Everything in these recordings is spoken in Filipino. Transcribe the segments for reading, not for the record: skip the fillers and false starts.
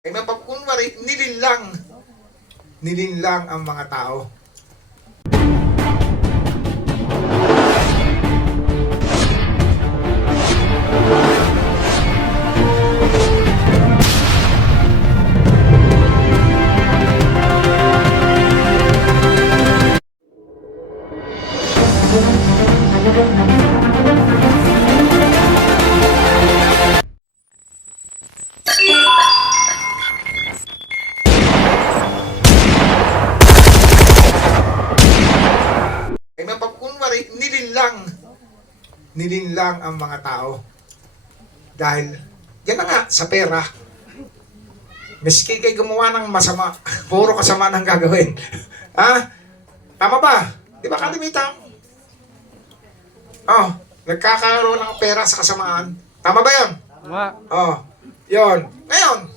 Ay mapagkunwari, nilinlang ang mga tao. Ay mapagkunwari, nilinlang ang mga tao. Dahil, yan na nga, sa pera. Miski kay gumawa ng masama, puro kasama nang gagawin. Ha? Tama ba? Di ba kalimitan? Oh, nagkakaroon ng pera sa kasamaan. Tama ba yun? Tama. Oh, yun. Ngayon,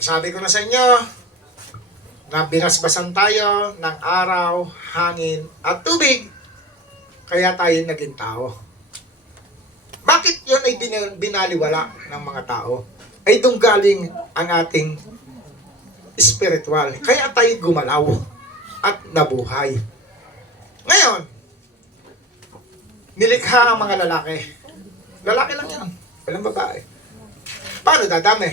nasabi ko na sa inyo, na binasbasan tayo ng araw, hangin, at tubig. Kaya tayo naging tao. Bakit yun ay binaliwala ng mga tao? Ay doon galing ang ating spiritual. Kaya tayo gumalaw at nabuhay. Ngayon, nilikha ang mga lalaki. Lalaki lang yan. Walang babae. Paano dadami?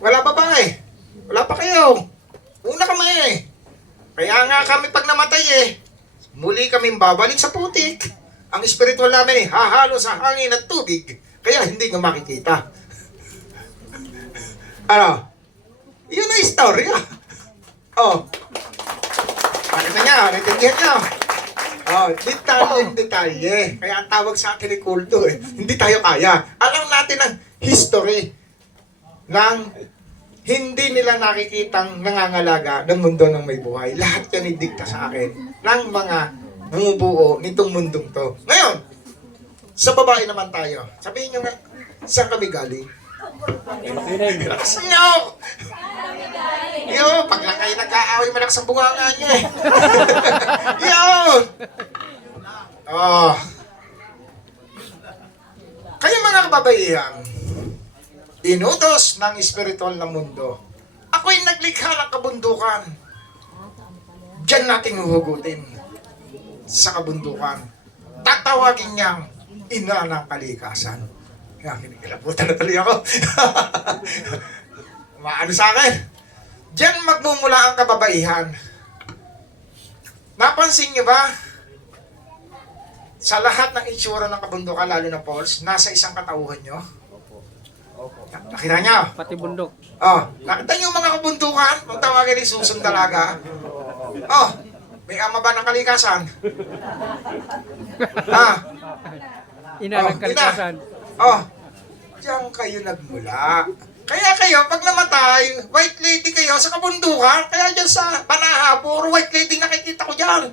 Wala babae. Wala pa kayo. Una kami. Kaya nga kami pag namatay muli kaming babalik sa putik. Ang spiritual namin hahalo sa hangin at tubig. Kaya hindi nyo makikita. Ano? Yun na istorya. Oh. Nakita niya, naintindihan niya. Oh, detalye. Kaya ang tawag sa akin ni kulto Hindi tayo kaya. Alam natin ang history ng hindi nila nakikitang nangangalaga ng mundo ng may buhay. Lahat yan idikta sa akin ng mga bumubuo nitong mundong to. Ngayon, sa babae naman tayo. Sabihin nyo nga, saan kami galing? Yo! Yo, pag lang kayo nag-aaway, malakas ang bunganga nyo Yo! Oh. Kayo mga kababaihan, inutos ng espiritual na mundo. Ako'y naglikha ng kabundukan. Diyan natin huhugutin sa kabundukan. Tatawagin niyang ina ng kalikasan. Kaya kinikilabutan na tuloy ako. Maano sa akin? Diyan magmumula ang kababaihan. Napansin niyo ba? Sa lahat ng itsura ng kabundukan, lalo na Pauls, nasa isang katauhan nyo. Nakita niyo? Pati bundok. Oh, nakita niyo mga kabundukan? Kung tawagin ni Susan Dalaga. Oh, may ama ba ng kalikasan? Ina ng kalikasan. Oh, diyan kayo nagmula. Kaya kayo, pag namatay, white lady kayo sa kabundukan, kaya dyan sa Panaha, puro white lady nakikita ko dyan.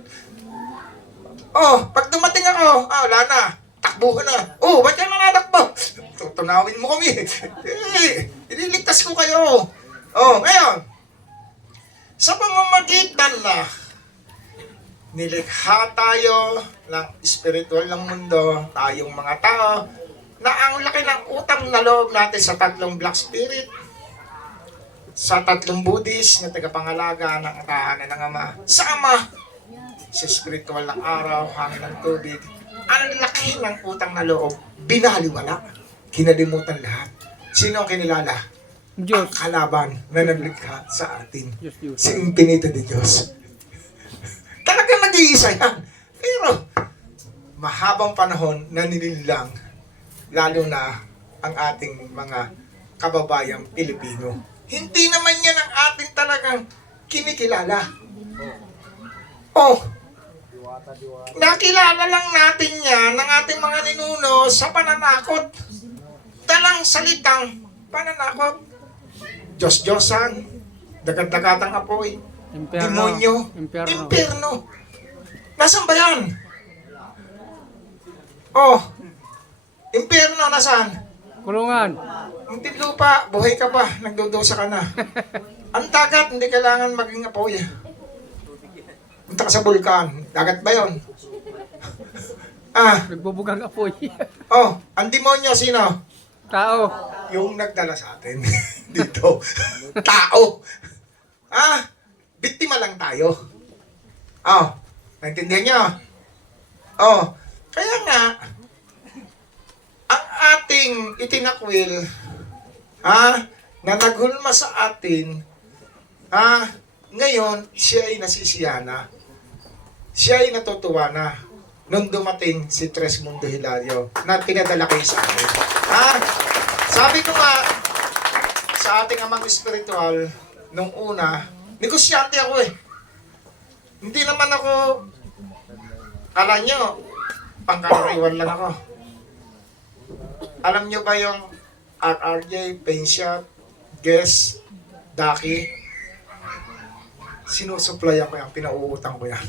Oh, pag dumating ako, wala na. Takbuhan na. Oh, ba't yan ang anak mo? Tutunawin mo kami. Ililigtas ko kayo. Oh, ngayon, sa pamamagitan na nilikha tayo ng spiritual ng mundo, tayong mga tao, na ang laki ng utang na loob natin sa tatlong black spirit, sa tatlong Buddhist na tagapangalaga ng tahanan ng Ama, sa Ama, sa spiritual ng araw, hangin ng tubig, ang laki ng utang na loob, binaliwala, kinalimutan lahat. Sino ang kinilala? Diyos. Ang kalaban na naglikha sa atin. Diyos. Si Infinito de Diyos. Talagang nag-iisa yan. Pero, mahabang panahon na nililang, lalo na ang ating mga kababayang Pilipino. Hindi naman yan ang ating talagang kinikilala. Oh, nakilala lang natin yan ng ating mga ninuno sa pananakot. Dalang salitang pananakot. Diyos-Diyosan, dagat-dagatang apoy, demonyo, impyerno. Nasaan ba yan? Oh, impyerno, nasaan? Kulungan. Ang lupa, buhay ka pa, nagdudusa ka na. Ang dagat, hindi kailangan maging apoy. Punta ka sa bulkan, dagat ba yun? Nagbubugang apoy. Oh, ang demonyo, sino? Tao. Yung nagdala sa atin dito. Tao. Biktima lang tayo. Naintindihan nyo? Kaya nga, ang ating itinakwil, na naghulma sa atin, ngayon, siya ay nasisiya na. Siya ay natutuwa na nung dumating si Tres Mundo Hilario na pinadala kayo sa atin. Sabi ko nga, sa ating amang espiritual, nung una, negosyante ako eh. Hindi naman ako, kala nyo, pangkaraniwan lang ako. Alam nyo ba yung RRJ, Painshop, Guess, Daki? Sinusupply ako yan, pinauutang ko yan.